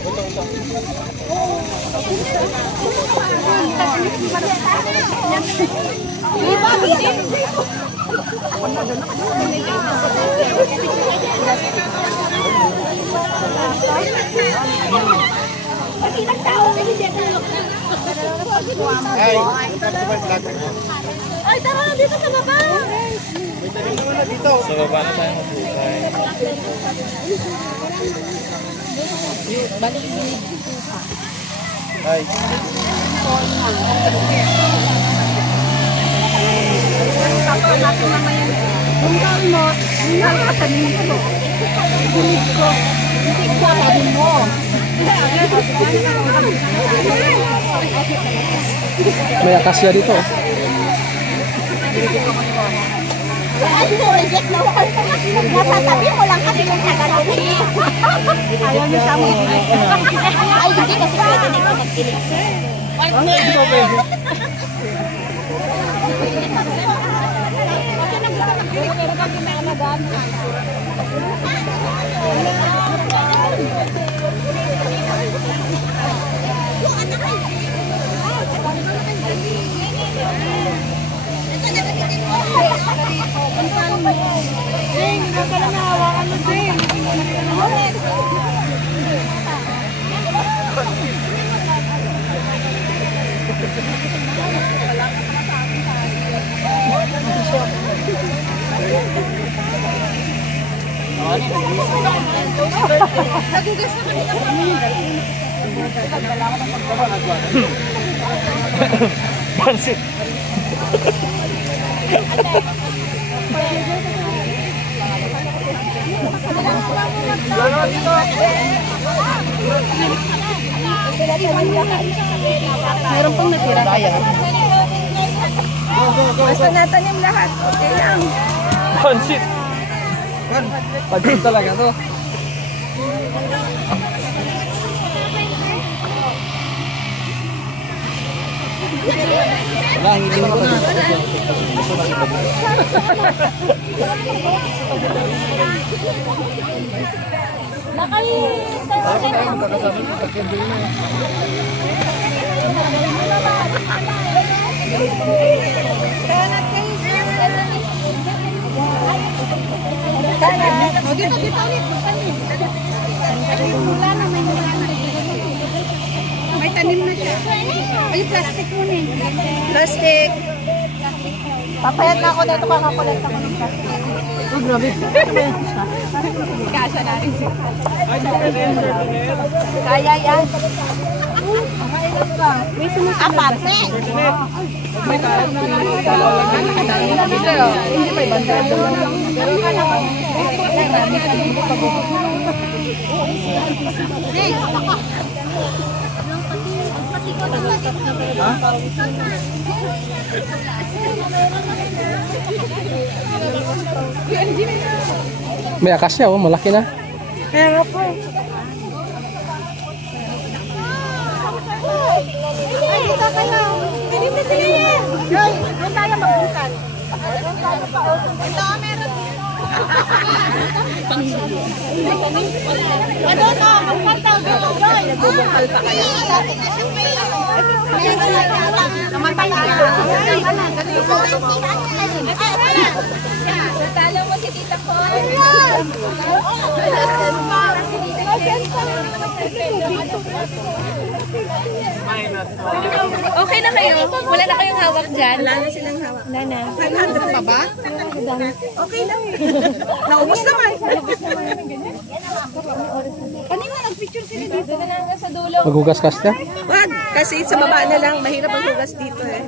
Ay, tara dito sa baba. Sa baba na tayo mabuhay. Balik dito. Ay. Kung saan mo, nakatanin ko. Bulig ko. Hindi ko sabi mo. May akasya dito. Ay, reject na ako. Nasasabi ko lang kasi yung tagalog. Ayaw niyo sa amin. Ay, hindi kasi pwede din ko magkilig. Ano ito pwede? Ding, hindi ka lang nahawakan mo, Ding. Pansit. Meron pong natira. Basta natanim lahat. Okay lang. Pansit. Pansit talaga to. Wala, hindi mo na. May tanim na siya. Ay, plastic mo eh. Plastic. Papayat na ako dito, kakakulat ako ng plastic. Oh, grabe. Kasya na rin. Kaya yan. Aparte. Hindi pa ibang dado. May akasya, oh, malaki na. Meron po. Ay, kita kayo. Hindi na sila yan. Yoy, doon tayo magbuntan. Doon tayo pa. Ito, meron dito. Ano na, magpunta. Yoy, nagbubukal pa kayo. Namatay ka. Natalo mo si Tita ko. Okay na kayo? Wala na kayong hawak dyan? Wala na silang hawak. Wala na. 500 pa ba? Okay lang. Naubos naman. Kanina nag-picture sila dito. Doon na lang sa dulo. Maghugas-gas ka? Wag, kasi sa baba na lang. Mahirap ang hugas dito eh.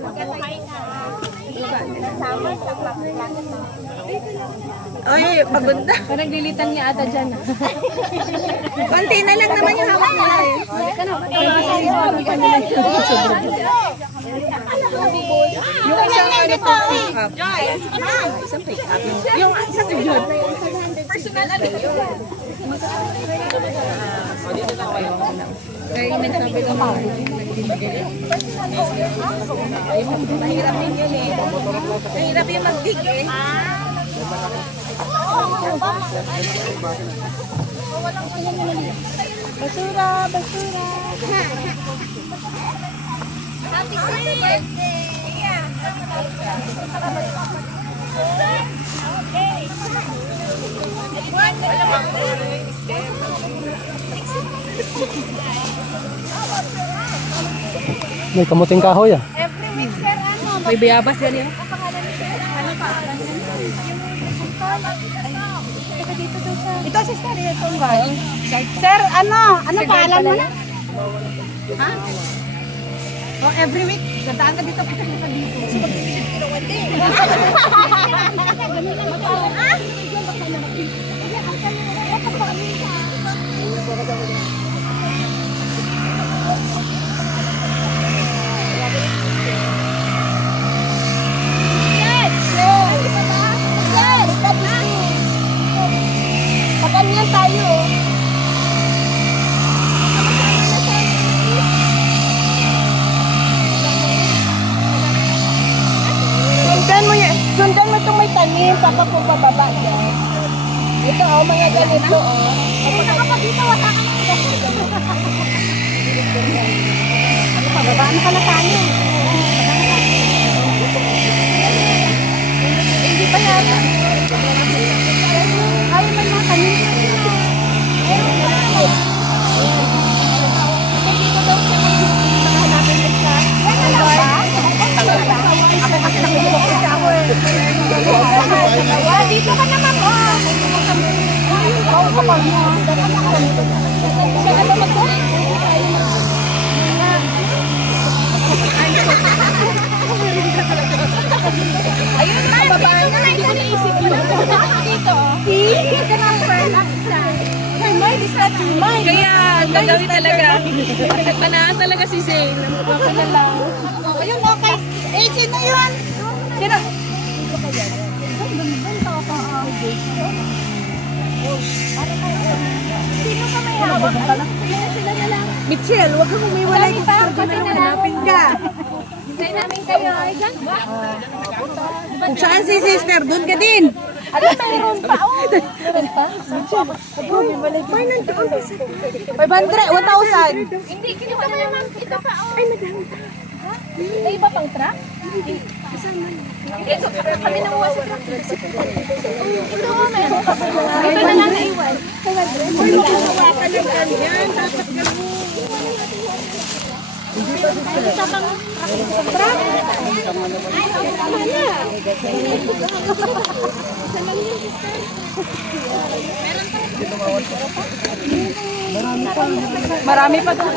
Oy, pagod na. Parang lilitan niya ata dyan. Konti na lang naman yung hawak nila eh. Yung isang ano po, pick up. Isang pick up. Yung isang yun. Personal ano yun. Kaya nagsabi ko pa. Mahirap din yun eh. Mahirap yung mag-dig eh. Basura, basura. Happy birthday! May kamuting kahoy ah. Every week, sir, ano? May bayabas yan yun. Ang pangalan ni sir, ano pa? Ito, sister, ito nga. Sir, ano? Ano pangalan mo na? Ha? Oh, every week, dadaan ka dito, punta ka dito. Pag-aniyan tayo. Sundan mo itong may tanim, papa po pababa dyan. Ito oh, mga ganito oh. Kapag nakapagito, wala ka na. Ano pa, babaan ka na tayo. Hindi pa yata. Ay, may mga tanim. Dito daw sa hanapin nila. Yan na lang ba? Ako kasi nakikita sa ako eh. Dito ka naman oh. Oo, kapag mo. Siya na ba magto? Ayun na, babaan na. Hindi ko naisip yun. Dito. See? Dito na ang my mind is not mine. Kaya, nagawin talaga. Nagpanaan talaga si Zane. Baka na lang. Ayun, okay. Eh, sino yun? Sino? Sino ka may hawak? Sila na lang. Michelle, huwag kang umiwalay ka. Hanapin ka. Hintayin namin kayo. Kung saan si sister, doon ka din. Alam, mayroon pa. Mayroon pa? May nandoon. 500, 1,000. Hindi, kinuha na naman. Ito pa. Ay, madami pa. May iba pang truck? Hindi. Ito, kami nanguha sa truck. Ito, mayroon pa. Ito na lang naiwan. Uy, makuha ka ng ganyan. Dapat gano'n. Isa pang truck? Ay, tama na. Isa lang yun, sister. Marami pa doon.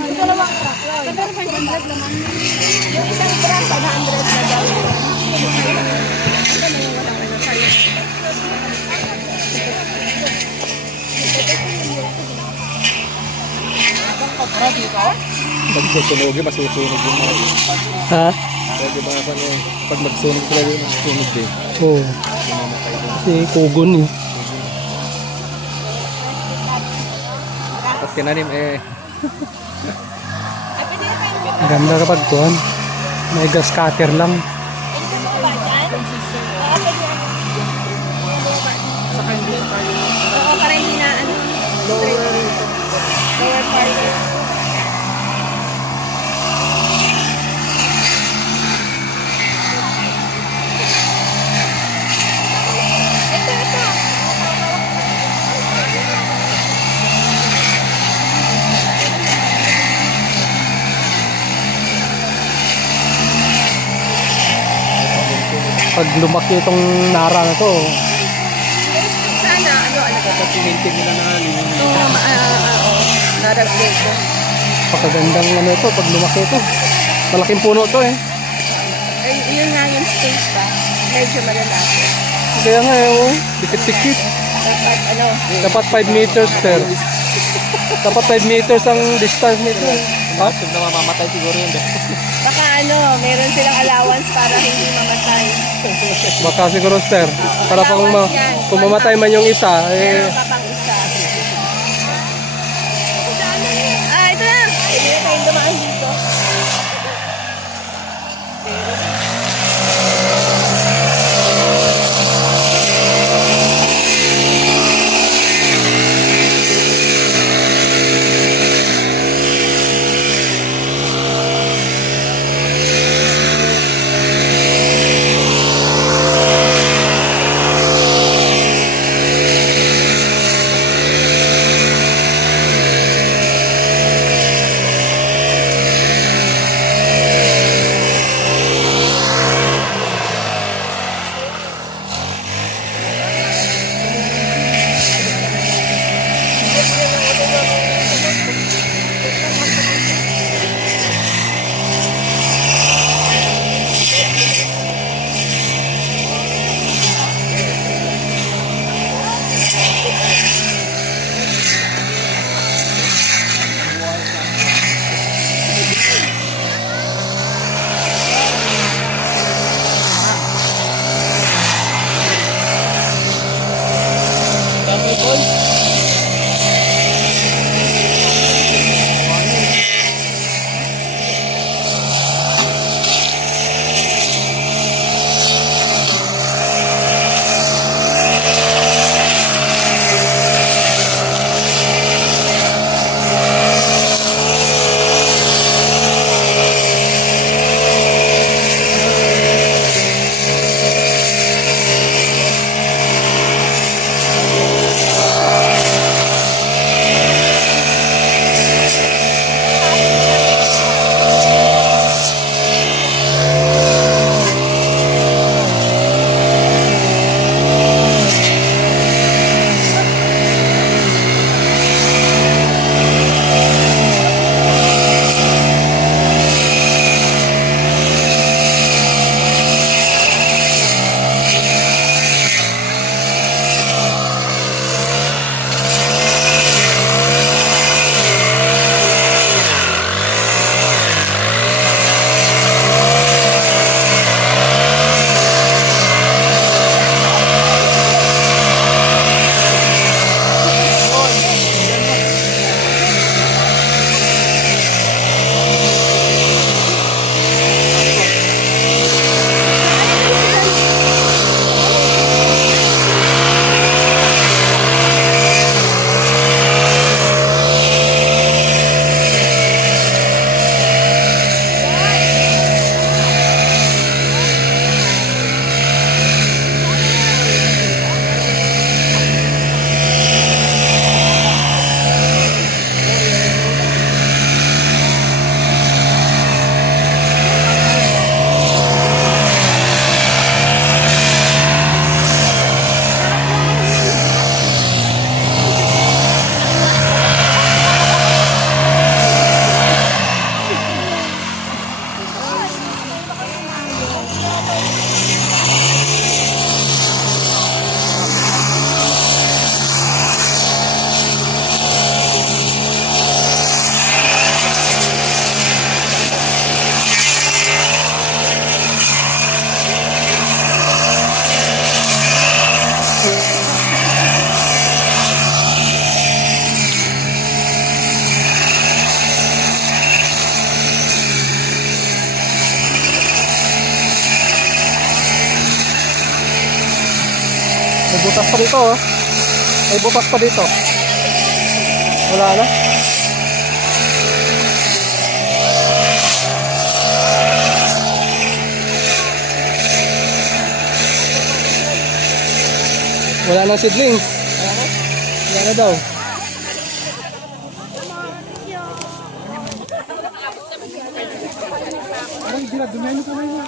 Ito lamang truck. Pero 500 naman. Yung isang truck, 500 na daw. Pag susunog yun, masusunog yun. Ha? Pwede ba nasan yun? Pag magsunog sila yun, masusunog din. Oo. Kasi kugon eh. Pag tinanim eh. Ganda kapag kuhan. May gas cutter lang. Oo, parang hinaan. Lower part. Pag lumaki itong nara na to, Sana, Dapat sinintin nila na halin. naragay ko. pakagandang ano ito, pag lumaki ito. Malaking puno to eh. Ay, yun nga yung space pa. Medyo malalaki. Kaya nga eh, oh, dikit-dikit. Dapat, ano, Dapat 5 meters per. Dapat 5 meters ang distance nito. Ha? Kung na mamamatay siguro yun. baka ano, meron silang allowance para hindi mamatay. Baka siguro sir. Para pang kung mamatay man yung isa, eh, Meron pa pang isa. Ah, ito na. Hindi na tayong dumaan dito. May butas pa dito oh. May butas pa dito. Wala na. Wala nang seedlings. Wala na daw. Ay, hindi na, dumayo ka na yun.